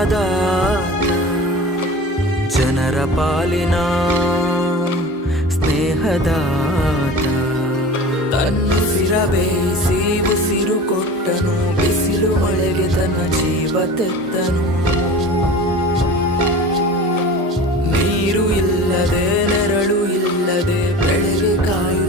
ಅನ್ನದಾತ, ಜನರ ಪಾಲಿನ ಸ್ನೇಹದಾತ. ತನ್ನುಸಿರ ಬೇಯಿಸಿ ಉಸಿರು ಕೊಟ್ಟನು, ಬಿಸಿಲು ಮಳೆಗೆ ತನ್ನ ಜೀವ ತೆತ್ತನು. ನೀರು ಇಲ್ಲದೆ ನೆರಳು ಇಲ್ಲದೆ ಬೆಳೆಗೆ ಕಾಯಿ